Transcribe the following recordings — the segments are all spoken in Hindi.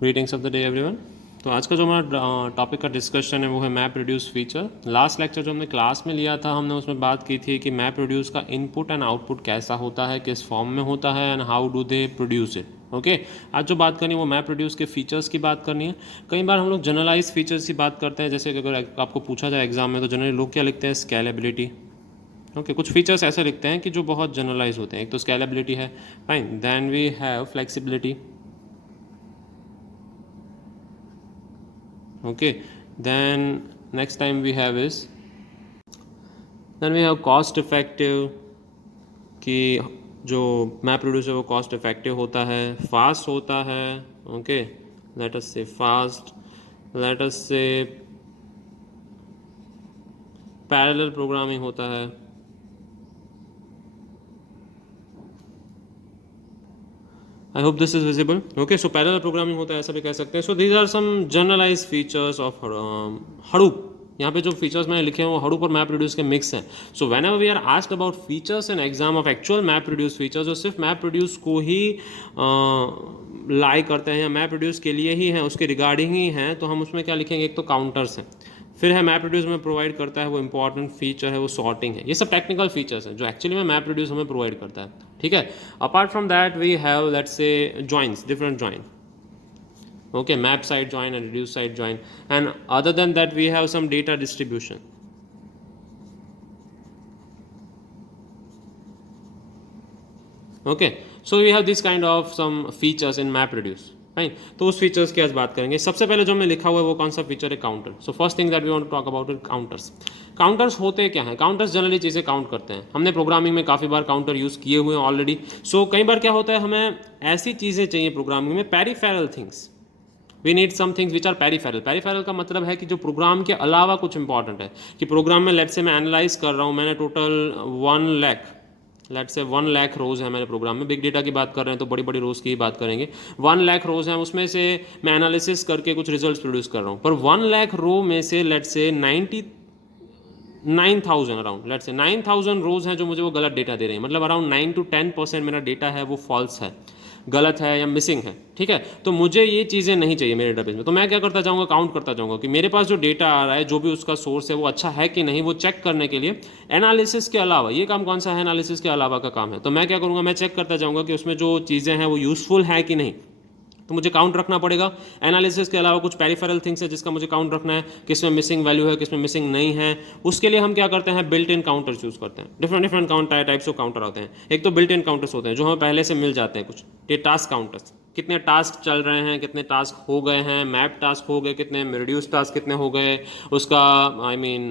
Greetings of the day everyone. तो आज का जो हमारा टॉपिक का डिस्कशन है वो है map reduce feature. Last lecture जो हमने क्लास में लिया था हमने उसमें बात की थी कि मैप रिड्यूस का इनपुट एंड आउटपुट कैसा होता है, किस फॉर्म में होता है and how do they produce it. Okay, आज जो बात करनी है वो मैप रिड्यूस के फीचर्स की बात करनी है। कई बार हम लोग जनरलाइज फीचर्स की बात करते हैं, जैसे कि अगर आपको पूछा जाए एग्जाम में तो जनरली लोग क्या लिखते हैं, स्केलेबिलिटी। ओके, कुछ फीचर्स ऐसे लिखते हैं कि जो बहुत जनरलाइज होते हैं। एक तो स्केलेबिलिटी है, fine. Then we have flexibility. Okay, then next time we have is, then we have cost effective, कि जो मैप प्रोड्यूस है वो कॉस्ट इफेक्टिव होता है, फास्ट होता है। ओके, लेट अस से फास्ट, लेट अस से पैरेलल प्रोग्रामिंग होता है। I hope this is visible. Okay, so parallel programming होता है, ऐसा भी कह सकते हैं। So these are some generalize features of Hadoop. यहाँ पे जो फीचर्स मैंने लिखे हैं वो हडूप और मैप रिड्यूस के मिक्स हैं। So whenever we are asked about features in exam of actual map reduce features, जो सिर्फ मैप रिड्यूस को ही लाई करते हैं या मैप रिड्यूस के लिए ही हैं, उसके रिगार्डिंग ही हैं, तो हम उसमें क्या लिखेंगे, एक तो काउंटर्स हैं, फिर है मैप रिड्यूस में प्रोवाइड करता है वो इंपॉर्टेंट फीचर है वो सॉर्टिंग है। ये सब टेक्निकल फीचर्स हैं जो एक्चुअली में मैप रिड्यूस हमें प्रोवाइड करता है। ठीक है, apart from that we have let's say joins, different join. Okay, map side join and reduce side join, and other than that we have some data distribution. Okay, so we have this kind of some features in map reduce. Fine, तो उस फीचर्स की आज बात करेंगे। सबसे पहले जो हमने लिखा हुआ है वो कौन सा फीचर है, counter. So first thing that we want to talk about it, counters. Counters होते क्या हैं? काउंटर्स जनरली चीज़ें काउंट करते हैं। हमने प्रोग्रामिंग में काफ़ी बार काउंटर यूज़ किए हुए हैं ऑलरेडी। सो कई बार क्या होता है, हमें ऐसी चीज़ें चाहिए प्रोग्रामिंग में, peripheral things. We need some things which are peripheral. Peripheral का मतलब है कि जो प्रोग्राम के अलावा कुछ इंपॉर्टेंट है, कि प्रोग्राम में लेट से मैं एनालाइज कर रहा हूँ, मैंने टोटल 1 लाख, लेट से 1 लाख रोज़ है मेरे प्रोग्राम में। बिग डेटा की बात कर रहे हैं तो बड़ी बड़ी रोज़ की ही बात करेंगे। 1 लाख रोज़ हैं, उसमें से मैं एनालिसिस करके कुछ रिजल्ट्स प्रोड्यूस कर रहा हूँ, पर 1 लाख रो में से लेट से 9,000 अराउंड, लेट से 9,000 रोज़ हैं जो मुझे वो गलत डेटा दे रही हैं। मतलब अराउंड 9 to 10% मेरा डेटा है वो फॉल्स है, गलत है या मिसिंग है। ठीक है, तो मुझे ये चीज़ें नहीं चाहिए मेरे डेटाबेस में। तो मैं क्या करता जाऊँगा, काउंट करता जाऊँगा कि मेरे पास जो डेटा आ रहा है, जो भी उसका सोर्स है, वो अच्छा है कि नहीं, वो चेक करने के लिए एनालिसिस के अलावा, ये काम कौन सा है, एनालिसिस के अलावा का काम है। तो मैं क्या करूँगा, मैं चेक करता जाऊँगा कि उसमें जो चीज़ें हैं वो यूज़फुल है कि नहीं, तो मुझे काउंट रखना पड़ेगा। एनालिसिस के अलावा कुछ पेरिफेरल थिंग्स है जिसका मुझे काउंट रखना है, किसमें मिसिंग वैल्यू है, किसमें मिसिंग नहीं है। उसके लिए हम क्या करते हैं, बिल्ट इन काउंटर्स यूज़ करते हैं। Different different counter types of counter होते हैं। एक तो बिल्ट इन काउंटर्स होते हैं जो हमें पहले से मिल जाते हैं कुछ, ये टास्क काउंटर्स, कितने टास्क चल रहे हैं, कितने टास्क हो गए हैं, मैप टास्क हो गए कितने, रिड्यूस टास्क कितने हो गए, उसका आई मीन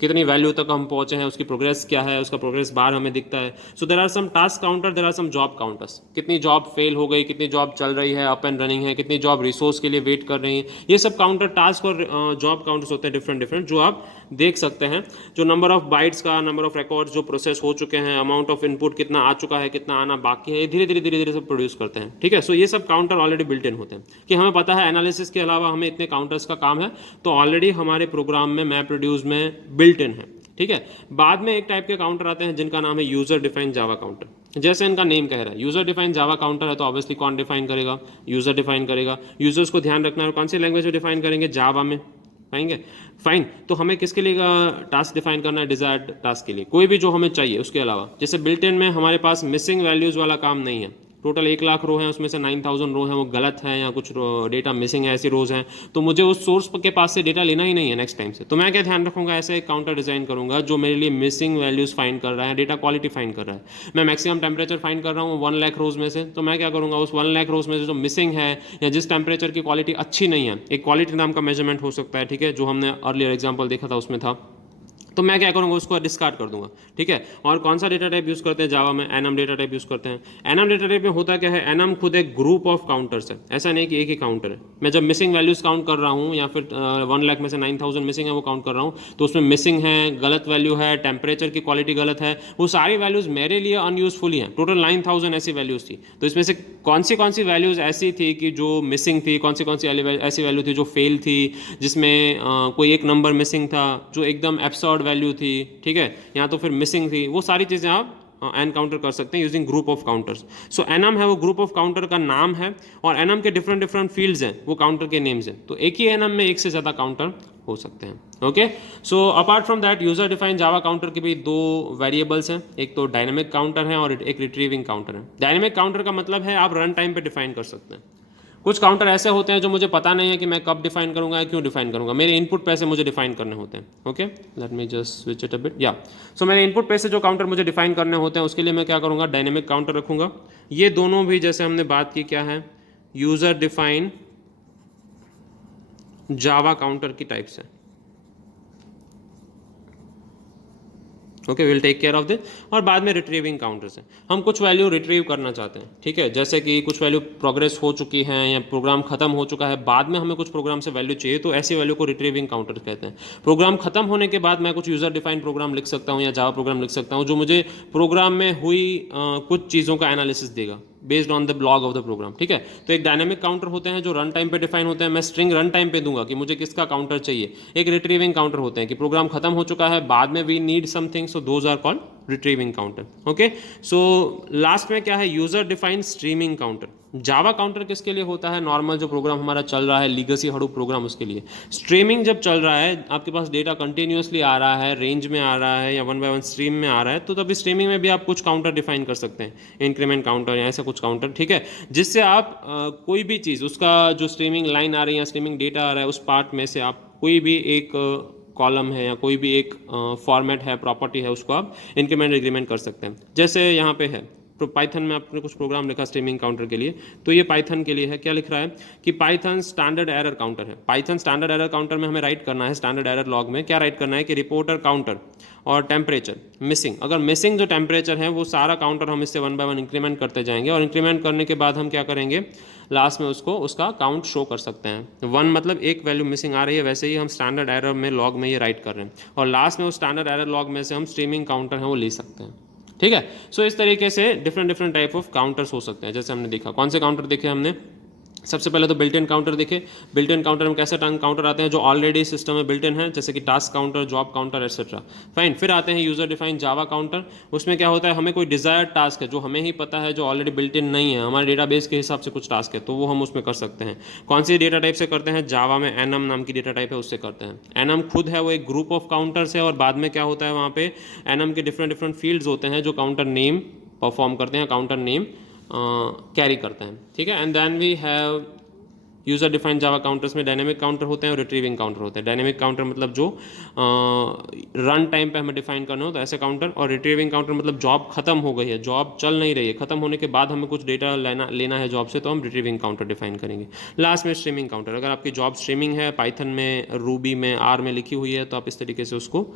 कितनी वैल्यू तक हम पहुंचे हैं, उसकी प्रोग्रेस क्या है, उसका प्रोग्रेस बार हमें दिखता है। So there are some task counter, there are some job counters, कितनी जॉब फेल हो गई, कितनी जॉब चल रही है, अप एंड रनिंग है, कितनी जॉब रिसोर्स के लिए वेट कर रही है। ये सब काउंटर टास्क और जॉब काउंटर्स होते हैं डिफरेंट डिफरेंट, जो आप देख सकते हैं। जो नंबर ऑफ बाइट्स का, नंबर ऑफ रिकॉर्ड्स जो प्रोसेस हो चुके हैं, अमाउंट ऑफ इनपुट कितना आ चुका है, कितना आना बाकी है, धीरे धीरे धीरे धीरे सब प्रोड्यूस करते हैं। ठीक है, सो ये सब काउंटर ऑलरेडी बिल्ट इन होते हैं कि हमें पता है एनालिसिस के अलावा हमें इतने काउंटर्स का काम है, तो ऑलरेडी हमारे प्रोग्राम में मैप रिड्यूस में बिल्ट इन है। ठीक है, बाद में एक टाइप के काउंटर आते हैं जिनका नाम है यूजर डिफाइंड जावा काउंटर। जैसे इनका नेम कह रहा है, यूजर डिफाइंड जावा काउंटर है, तो ऑब्वियसली कौन डिफाइन करेगा, यूजर डिफाइन करेगा। यूजर्स को ध्यान रखना है कौन सी लैंग्वेज में डिफाइन करेंगे, जावा में पाएंगे। फाइन, तो हमें किसके लिए टास्क डिफाइन करना है, डिजायर्ड टास्क के लिए, कोई भी जो हमें चाहिए उसके अलावा। जैसे बिल्ट इन में हमारे पास मिसिंग वैल्यूज वाला काम नहीं है। टोटल 1 लाख रो है, उसमें से 9,000 रो हैं वो गलत है या कुछ डेटा मिसिंग है, ऐसी रोज हैं, तो मुझे उस सोर्स के पास से डेटा लेना ही नहीं है नेक्स्ट टाइम से। तो मैं क्या ध्यान रखूंगा, ऐसे एक काउंटर डिजाइन करूंगा जो मेरे लिए मिसिंग वैल्यूज फाइंड कर रहा है, डेटा क्वालिटी फाइंड कर रहा है। मैं मैक्सिमम टेम्परेचर फाइंड कर रहा हूँ 1 लाख रोज में से, तो मैं क्या करूंगा, उस 1 लाख रोज में से जो मिसिंग है या जिस टेम्परेचर की क्वालिटी अच्छी नहीं है, एक क्वालिटी नाम का मेजरमेंट हो सकता है, ठीक है, जो हमने अर्लियर एग्जाम्पल देखा था उसमें था, तो मैं क्या करूँगा, उसको डिस्कार्ड कर दूंगा। ठीक है, और कौन सा डेटा टाइप यूज़ करते हैं जावा में, एनम डेटा टाइप यूज़ करते हैं। एनम डेटा टाइप में होता क्या है, एनम खुद एक ग्रुप ऑफ काउंटर्स है, ऐसा नहीं कि एक ही काउंटर है। मैं जब मिसिंग वैल्यूज़ काउंट कर रहा हूँ या फिर 1 लाख में से 9,000 मिसिंग है वो काउंट कर रहा हूँ, तो उसमें मिसिंग है, गलत वैल्यू है, टेम्परेचर की क्वालिटी गलत है, वो सारी वैल्यूज़ मेरे लिए अनयूजफुल ही हैं। टोटल 9,000 ऐसी वैल्यूज़ थी, तो इसमें से कौन सी वैल्यूज़ ऐसी थी कि जो मिसिंग थी, कौन सी ऐसी वैल्यू थी जो फेल थी, जिसमें कोई एक नंबर मिसिंग था, जो एकदम एब्सर्ड वैल्यू थी, ठीक है, या तो फिर मिसिंग थी, वो सारी चीज़ें आप एन काउंटर कर सकते हैं using group of counters. So annum है वो ग्रुप ऑफ काउंटर का नाम है, और एनम के डिफरेंट डिफरेंट फील्ड्स हैं वो काउंटर के नेम्स हैं। तो एक ही एनम में एक से ज़्यादा काउंटर हो सकते हैं। Okay, so apart from that user define Java counter के भी दो वेरिएबल्स हैं, एक तो डायनेमिक काउंटर है और एक रिट्रीविंग काउंटर है। डायनेमिक काउंटर का मतलब है आप रन टाइम पे डिफाइन कर सकते हैं। कुछ काउंटर ऐसे होते हैं जो मुझे पता नहीं है कि मैं कब डिफाइन करूंगा या क्यों डिफाइन करूंगा, मेरे इनपुट पे से मुझे डिफाइन करने होते हैं। Okay, let me just switch it a bit, या सो मेरे इनपुट पे से जो काउंटर मुझे डिफाइन करने होते हैं उसके लिए मैं क्या करूंगा, डायनेमिक काउंटर रखूंगा। ये दोनों भी जैसे हमने बात की क्या है, यूजर डिफाइन जावा काउंटर की टाइप्स है। Okay, will take care of this. और बाद में रिट्रीविंग काउंटर्स हैं, हम कुछ वैल्यू रिट्रीव करना चाहते हैं, ठीक है, जैसे कि कुछ वैल्यू प्रोग्रेस हो चुकी है या प्रोग्राम खत्म हो चुका है, बाद में हमें कुछ प्रोग्राम से वैल्यू चाहिए, तो ऐसी वैल्यू को रिट्रीविंग काउंटर कहते हैं। प्रोग्राम खत्म होने के बाद मैं कुछ यूजर डिफाइंड प्रोग्राम लिख सकता हूँ या जावा प्रोग्राम लिख सकता हूँ जो मुझे प्रोग्राम में हुई कुछ चीज़ों का एनालिसिस देगा based on the blog of the program, ठीक है। तो एक डायनेमिक काउंटर होते हैं जो रन टाइम पे डिफाइन होते हैं, मैं स्ट्रिंग रन टाइम पे दूंगा कि मुझे किसका काउंटर चाहिए। एक रिट्रीविंग काउंटर होते हैं कि प्रोग्राम खत्म हो चुका है, बाद में we need something, so those are called retrieving counter. Okay, so last में क्या है, user defined streaming counter. Java counter किसके लिए होता है, नॉर्मल जो प्रोग्राम हमारा चल रहा है लीगसी हडूप प्रोग्राम उसके लिए। स्ट्रीमिंग जब चल रहा है, आपके पास डेटा कंटिन्यूसली आ रहा है, रेंज में आ रहा है या 1 by 1 स्ट्रीम में आ रहा है, तो तभी स्ट्रीमिंग में भी आप कुछ काउंटर डिफाइन कर सकते हैं, इंक्रीमेंट काउंटर या ऐसा कुछ काउंटर, ठीक है, जिससे आप कोई भी चीज़, उसका जो स्ट्रीमिंग लाइन आ रही है या स्ट्रीमिंग डेटा आ रहा है उस पार्ट में से आप कोई भी एक कॉलम है या कोई भी एक फॉर्मेट है, प्रॉपर्टी है, उसको आप इंक्रीमेंट डिक्रीमेंट कर सकते हैं। जैसे यहाँ पे है तो पाइथन में आपने कुछ प्रोग्राम लिखा स्ट्रीमिंग काउंटर के लिए, तो ये पाइथन के लिए है, क्या लिख रहा है कि पाइथन स्टैंडर्ड एरर काउंटर है। पाइथन स्टैंडर्ड एरर काउंटर में हमें राइट करना है, स्टैंडर्ड एरर लॉग में क्या राइट करना है कि रिपोर्टर काउंटर और टेम्परेचर मिसिंग, अगर मिसिंग जो टेम्परेचर है वो सारा काउंटर हम इससे 1 by 1 इंक्रीमेंट करते जाएंगे, और इंक्रीमेंट करने के बाद हम क्या करेंगे, लास्ट में उसको उसका काउंट शो कर सकते हैं। 1 मतलब एक वैल्यू मिसिंग आ रही है, वैसे ही हम स्टैंडर्ड एरर में लॉग में ये राइट कर रहे हैं, और लास्ट में उस स्टैंडर्ड एरर लॉग में से हम स्ट्रीमिंग काउंटर है वो ले सकते हैं, ठीक है। सो इस तरीके से different different type of counters हो सकते हैं। जैसे हमने देखा, कौन से काउंटर देखे हमने, सबसे पहले तो बिल्ट इन काउंटर देखे। बिल्ट इन काउंटर में कैसे काउंटर आते हैं जो ऑलरेडी सिस्टम में बिल्ट इन है, जैसे कि task counter, job counter etcetera, fine. फिर आते हैं यूजर डिफाइंड जावा काउंटर, उसमें क्या होता है, हमें कोई डिजायर्ड टास्क है जो हमें ही पता है, जो ऑलरेडी बिल्ट इन नहीं है, हमारे डेटाबेस के हिसाब से कुछ टास्क है, तो वो हम उसमें कर सकते हैं। कौन सी डेटा टाइप से करते हैं, जावा में एनम नाम की डेटा टाइप है उससे करते हैं। एनम खुद है वो एक ग्रुप ऑफ काउंटर्स है, और बाद में क्या होता है वहाँ पे एनम के डिफरेंट डिफरेंट फील्ड्स होते हैं जो काउंटर नेम परफॉर्म करते हैं, काउंटर नेम कैरी करते हैं, ठीक है। And then we have user defined Java counters में डायनेमिक काउंटर होते हैं और रिट्रीविंग काउंटर होते हैं। डायनेमिक काउंटर मतलब जो रन टाइम पे हमें डिफाइन करना हो तो ऐसे काउंटर, और रिट्रीविंग काउंटर मतलब जॉब खत्म हो गई है, जॉब चल नहीं रही है, खत्म होने के बाद हमें कुछ डेटा लेना है जॉब से, तो हम रिट्रीविंग काउंटर डिफाइन करेंगे। लास्ट में स्ट्रीमिंग काउंटर, अगर आपकी जॉब स्ट्रीमिंग है, पाइथन में, रूबी में, आर में लिखी हुई है, तो आप इस तरीके से उसको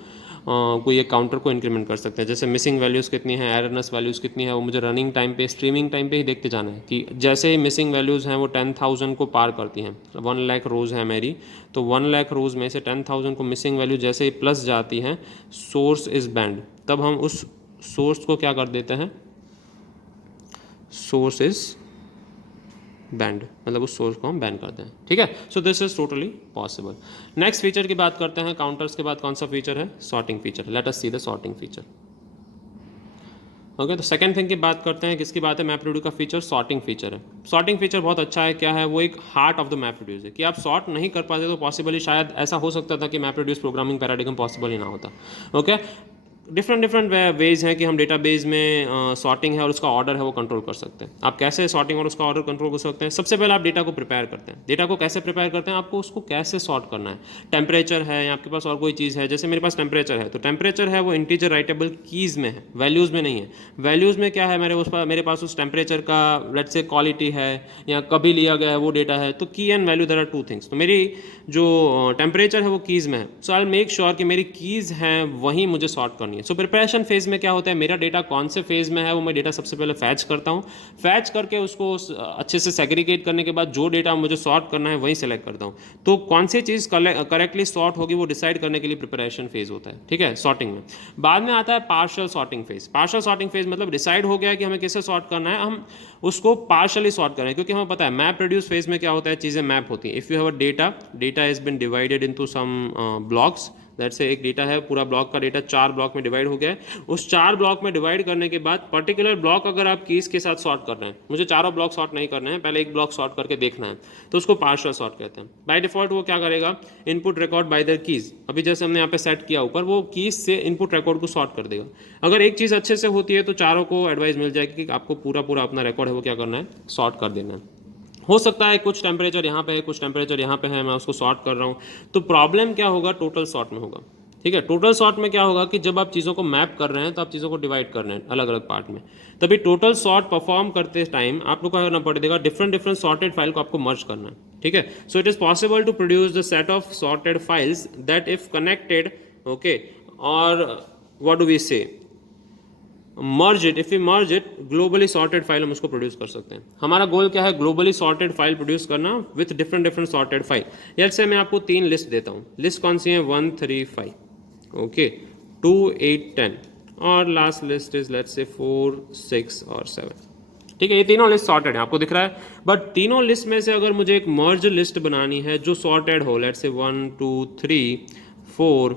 कोई एक काउंटर को इंक्रीमेंट कर सकते हैं। जैसे मिसिंग वैल्यूज़ कितनी है, एररनेस वैल्यूज़ कितनी है, वो मुझे रनिंग टाइम पे, स्ट्रीमिंग टाइम पे ही देखते जाना है कि जैसे ही मिसिंग वैल्यूज़ हैं वो 10,000 को पार करती हैं, 1 लाख रोज़ है मेरी, तो 1 लाख रोज़ में से 10,000 को मिसिंग वैल्यू जैसे ही प्लस जाती हैं, सोर्स इज़ बैंड, तब हम उस सोर्स को क्या कर देते हैं, सोर्स इज़ बैंड, मतलब उस सोर्स को हम बैन करते हैं, ठीक है। So this is totally possible. Next feature की बात करते हैं, काउंटर्स के बाद कौन सा फीचर है, sorting feature. Let us see the sorting feature. Okay, तो सेकंड थिंग की बात करते हैं, किसकी बात है, मैपरेड्यूस का फीचर सॉर्टिंग फीचर है। सॉर्टिंग फीचर बहुत अच्छा है, क्या है वो, एक हार्ट ऑफ द मैपरेड्यूस है कि आप सॉर्ट नहीं कर पाते तो पॉसिबली शायद ऐसा हो सकता था कि मैपरेड्यूस प्रोग्रामिंग पैराडिग्म पॉसिबल ही ना होता। ओके, डिफरेंट वेज हैं कि हम डेटाबेस में सॉर्टिंग है और उसका ऑर्डर है वो कंट्रोल कर सकते हैं। आप कैसे सॉर्टिंग और उसका ऑर्डर कंट्रोल कर सकते हैं, सबसे पहले आप डेटा को प्रिपेयर करते हैं। डेटा को कैसे प्रिपेयर करते हैं, आपको उसको कैसे सॉर्ट करना है। टेम्परेचर है या आपके पास और कोई चीज़ है, जैसे मेरे पास टेम्परेचर है, तो टेम्परेचर है वो इंटीजर राइटेबल कीज़ में है, वैल्यूज़ में नहीं है। वैल्यूज़ में क्या है, मेरे पास उस टेम्परेचर का लेट्स से क्वालिटी है या कभी लिया गया है वो डेटा है, तो key and value there are 2 things. तो मेरी जो टेम्परेचर है वो कीज़ में है, सो आई मेक श्योर कि मेरी कीज़ हैं वहीं मुझे सॉर्ट करनी है। सो प्रिपरेशन फेज में क्या होता है, मेरा डेटा कौन से फेज में है वो मैं डेटा सबसे पहले फैच करता हूँ, फैच करके उसको अच्छे से सेग्रीगेट करने के बाद जो डेटा मुझे सॉर्ट करना है वही सेलेक्ट करता हूँ। तो कौन सी चीज़ करेक्टली सॉर्ट होगी वो डिसाइड करने के लिए प्रिपरेशन फेज होता है, ठीक है, सॉर्टिंग में। बाद में आता है partial sorting phase. Partial sorting phase मतलब डिसाइड हो गया कि हमें कैसे सॉर्ट करना है, हम उसको पार्शियली सॉर्ट करें, क्योंकि हमें पता है मैप प्रोड्यूस फेज में क्या होता है, चीज़ें मैप होती हैं। If you have a data is been divided into some blocks, that से एक डेटा है, पूरा ब्लॉक का डेटा 4 ब्लॉक में डिवाइड हो गया है। उस 4 ब्लॉक में डिवाइड करने के बाद पर्टिकुलर ब्लॉक अगर आप कीज़ के साथ सॉर्ट कर रहे हैं, मुझे चारों ब्लॉक सॉर्ट नहीं करने हैं, पहले एक ब्लॉक सॉर्ट करके देखना है, तो उसको पार्शियल सॉर्ट कहते हैं। बाय डिफॉल्ट वो क्या करेगा, input record by the keys, अभी जैसे हमने यहाँ पे सेट किया ऊपर, वो कीज़ से इनपुट रिकॉर्ड को सॉर्ट कर देगा। अगर एक चीज़ अच्छे से होती है तो चारों को एडवाइस मिल जाएगी कि आपको पूरा पूरा अपना रिकॉर्ड है वो क्या करना है, सॉर्ट कर देना है। हो सकता है कुछ टेम्परेचर यहाँ पे है, कुछ टेम्परेचर यहाँ पे है, मैं उसको सॉर्ट कर रहा हूँ, तो प्रॉब्लम क्या होगा, टोटल सॉर्ट में होगा। ठीक है, टोटल सॉर्ट में क्या होगा कि जब आप चीज़ों को मैप कर रहे हैं तो आप चीज़ों को डिवाइड कर रहे हैं अलग अलग पार्ट में, तभी टोटल सॉर्ट परफॉर्म करते टाइम आप लोग को करना पड़ेगा, डिफरेंट डिफरेंट सॉर्टेड फाइल को आपको मर्ज करना है। ठीक है, so it is possible to produce the set of sorted files that if connected, okay, और what do we say, merge it, if we merge it, globally sorted file हम उसको प्रोड्यूस कर सकते हैं। हमारा गोल क्या है, ग्लोबली सॉर्टेड फाइल प्रोड्यूस करना with different different sorted file. Let's say मैं आपको 3 लिस्ट देता हूँ, लिस्ट कौन सी है, 1 3 5, ओके, 2 8 10, और last list is let's say 4 6 और 7। ठीक है, ये तीनों लिस्ट सॉर्टेड है, आपको दिख रहा है। बट तीनों लिस्ट में से अगर मुझे एक मर्ज लिस्ट बनानी है जो सॉर्टेड हो, let's say 1 2 3 4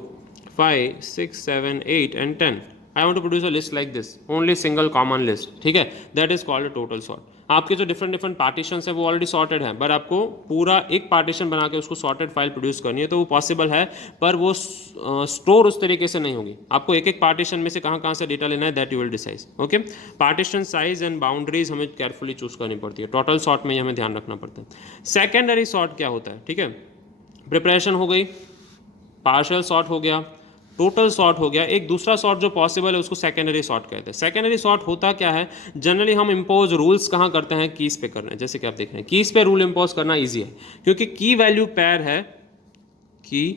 5 6 7 8 and 10, I want to produce a list like this, only single common list, ठीक है, that is called a total sort। आपके जो डिफरेंट डिफरेंट पार्टीशंस है वो ऑलरेडी सॉर्टेड है, बट आपको पूरा एक पार्टीशन बना के उसको सॉर्टेड फाइल प्रोड्यूस करनी है, तो वो पॉसिबल है, पर वो स्टोर उस तरीके से नहीं होगी। आपको एक एक पार्टीशन में से कहाँ कहाँ से डेटा लेना है, that you will decide. Okay, partition size and boundaries हमें केयरफुली चूज करनी पड़ती है, टोटल सॉर्ट में हमें ध्यान रखना पड़ता है। सेकेंडरी सॉर्ट क्या होता है, ठीक है, प्रिपरेशन हो गई, पार्शियल सॉर्ट हो गया, टोटल सॉर्ट हो गया, एक दूसरा सॉर्ट जो पॉसिबल है उसको सेकेंडरी सॉर्ट कहते हैं। सेकेंडरी सॉर्ट होता क्या है, जनरली हम इंपोज रूल्स कहाँ करते हैं, कीज पे करना है। जैसे कि आप देख रहे हैं कीज पे रूल इंपोज करना इजी है, क्योंकि की वैल्यू पैर है, की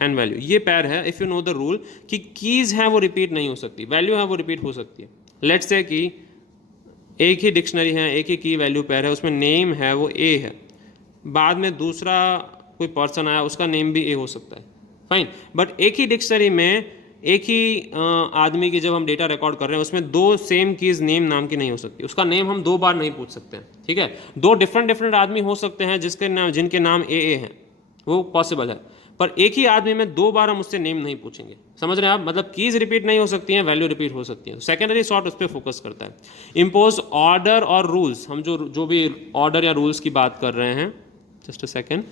एंड वैल्यू ये पैर है। If you know the rule कि कीज है वो रिपीट नहीं हो सकती, वैल्यू है वो रिपीट हो सकती है। लेट्स से कि एक ही डिक्शनरी है, एक ही की वैल्यू पैर है, उसमें नेम है वो ए है, बाद में दूसरा कोई पर्सन आया उसका नेम भी ए हो सकता है, फाइन। बट एक ही डिक्शनरी में एक ही आदमी की जब हम डेटा रिकॉर्ड कर रहे हैं उसमें 2 सेम कीज नेम नाम की नहीं हो सकती, उसका नेम हम 2 बार नहीं पूछ सकते हैं। ठीक है, 2 डिफरेंट डिफरेंट आदमी हो सकते हैं जिनके नाम ए हैं, वो पॉसिबल है, पर एक ही आदमी में 2 बार हम उससे नेम नहीं पूछेंगे। समझ रहे हैं आप, मतलब कीज रिपीट नहीं हो सकती हैं, वैल्यू रिपीट हो सकती है। सेकेंडरी सॉर्ट उस पर फोकस करता है। इम्पोज ऑर्डर और रूल्स, हम जो भी ऑर्डर या रूल्स की बात कर रहे हैं, जस्ट अ सेकेंड,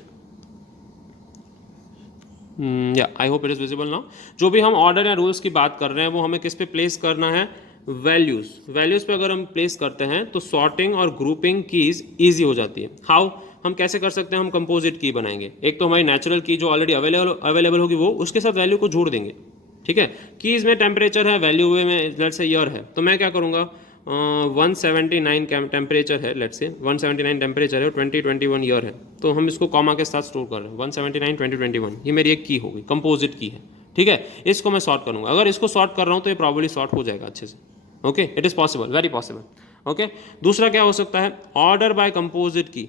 या I hope it is visible now. जो भी हम ऑर्डर या रूल्स की बात कर रहे हैं वो हमें किस पे प्लेस करना है, वैल्यूज़। वैल्यूज़ पे अगर हम प्लेस करते हैं तो सॉर्टिंग और ग्रुपिंग कीज ईजी हो जाती है। हाउ, हम कैसे कर सकते हैं, हम कंपोजिट की बनाएंगे। एक तो हमारी नेचुरल की जो ऑलरेडी अवेलेबल होगी वो, उसके साथ वैल्यू को जोड़ देंगे। ठीक है, कीज में टेम्परेचर है, वैल्यू में लेट्स से ईयर है, तो मैं क्या करूँगा, 179 टेम्परेचर है, लेट्स से 179 टेम्परेचर है और 2021 ईयर है, तो हम इसको कॉमा के साथ स्टोर कर रहे हैं, 179 2021, ये मेरी एक की होगी, कंपोजिट की है। ठीक है, इसको मैं सॉर्ट करूँगा, अगर इसको सॉर्ट कर रहा हूँ तो ये प्रॉब्ली सॉर्ट हो जाएगा अच्छे से। Okay, it is possible, very possible. Okay, दूसरा क्या हो सकता है, ऑर्डर बाय कंपोजिट की,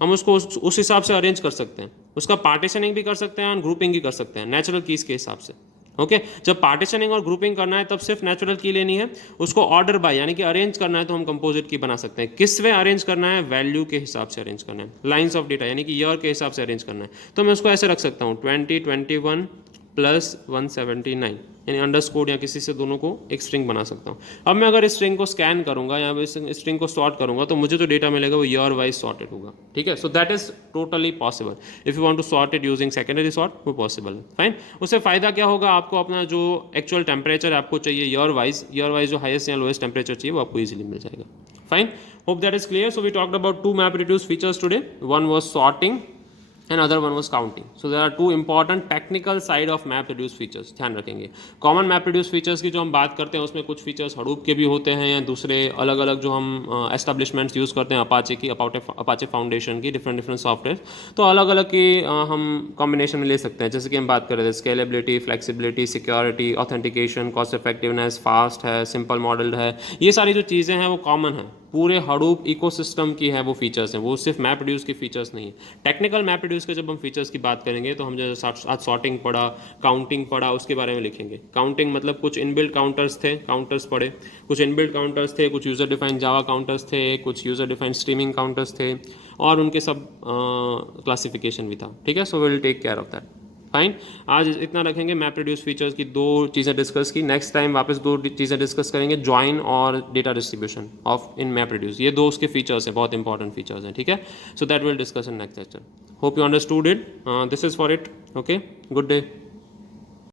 हम उसको उस हिसाब से अरेंज कर सकते हैं, उसका पार्टीशनिंग भी कर सकते हैं और ग्रुपिंग भी कर सकते हैं नेचुरल कीज के हिसाब से। ओके, जब पार्टीशनिंग और ग्रुपिंग करना है तब सिर्फ नेचुरल की लेनी है, उसको ऑर्डर बाय यानी कि अरेंज करना है तो हम कंपोजिट की बना सकते हैं। किस वे अरेंज करना है, वैल्यू के हिसाब से अरेंज करना है, लाइंस ऑफ डेटा यानी कि ईयर के हिसाब से अरेंज करना है, तो मैं उसको ऐसे रख सकता हूँ 2021 प्लस 179, यानी अंडरस्कोर या किसी से दोनों को एक स्ट्रिंग बना सकता हूँ। अब मैं अगर इस स्ट्रिंग को स्कैन करूँगा या इस स्ट्रिंग को सॉर्ट करूँगा तो मुझे जो डेटा मिलेगा वो ईयर वाइज सॉर्टेड होगा। ठीक है, so that is totally possible. If you want to sort it using secondary sort, वो पॉसिबल है, फाइन। उससे फ़ायदा क्या होगा, आपको अपना जो एक्चुअल टेम्परेचर आपको चाहिए ईयर वाइज जो हाईएस्ट या लोएस्ट टेम्परेचर चाहिए वो आपको ईजिली मिल जाएगा, fine. Hope that is clear. So we talked about 2 MapReduce features today, one was sorting and other one was counting. So there are 2 important technical side of MapReduce features, ध्यान रखेंगे। कॉमन MapReduce features की जो हम बात करते हैं उसमें कुछ फीचर्स Hadoop के भी होते हैं या दूसरे अलग अलग जो हम एस्टेब्लिशमेंट्स यूज़ करते हैं, अपाचे की, अपाचे फाउंडेशन की, डिफरेंट सॉफ्टवेयर, तो अलग अलग की हम कॉम्बिनेशन में ले सकते हैं। जैसे कि हम बात कर रहे थे scalability, flexibility, security, authentication, cost effectiveness, fast है, सिंपल मॉडल्ड है, ये सारी जो चीज़ें हैं वो कॉमन है, पूरे Hadoop इकोसिस्टम की है वो फीचर्स हैं, वो सिर्फ MapReduce की फीचर्स नहीं है। टेक्निकल MapReduce के जब हम फीचर्स की बात करेंगे तो हम जो आज सॉर्टिंग पढ़ा, काउंटिंग पढ़ा, उसके बारे में लिखेंगे। काउंटिंग मतलब कुछ इनबिल्ट काउंटर्स पढ़े, कुछ इनबिल्ट काउंटर्स थे, कुछ यूज़र डिफाइंड जावा काउंटर्स थे, कुछ यूज़र डिफाइंड स्ट्रीमिंग काउंटर्स थे, और उनके सब क्लासिफिकेशन भी था। ठीक है, so will take care of that, fine. आज इतना रखेंगे, मैप रिड्यूस फीचर्स की 2 चीज़ें डिस्कस की। नेक्स्ट टाइम वापस 2 चीज़ें डिस्कस करेंगे, जॉइन और data distribution of in map reduce. ये 2 उसके फीचर्स हैं, बहुत इंपॉर्टेंट फीचर्स हैं, ठीक है। So that will discuss in next lecture. Hope you understood it, this is for it, okay, good day.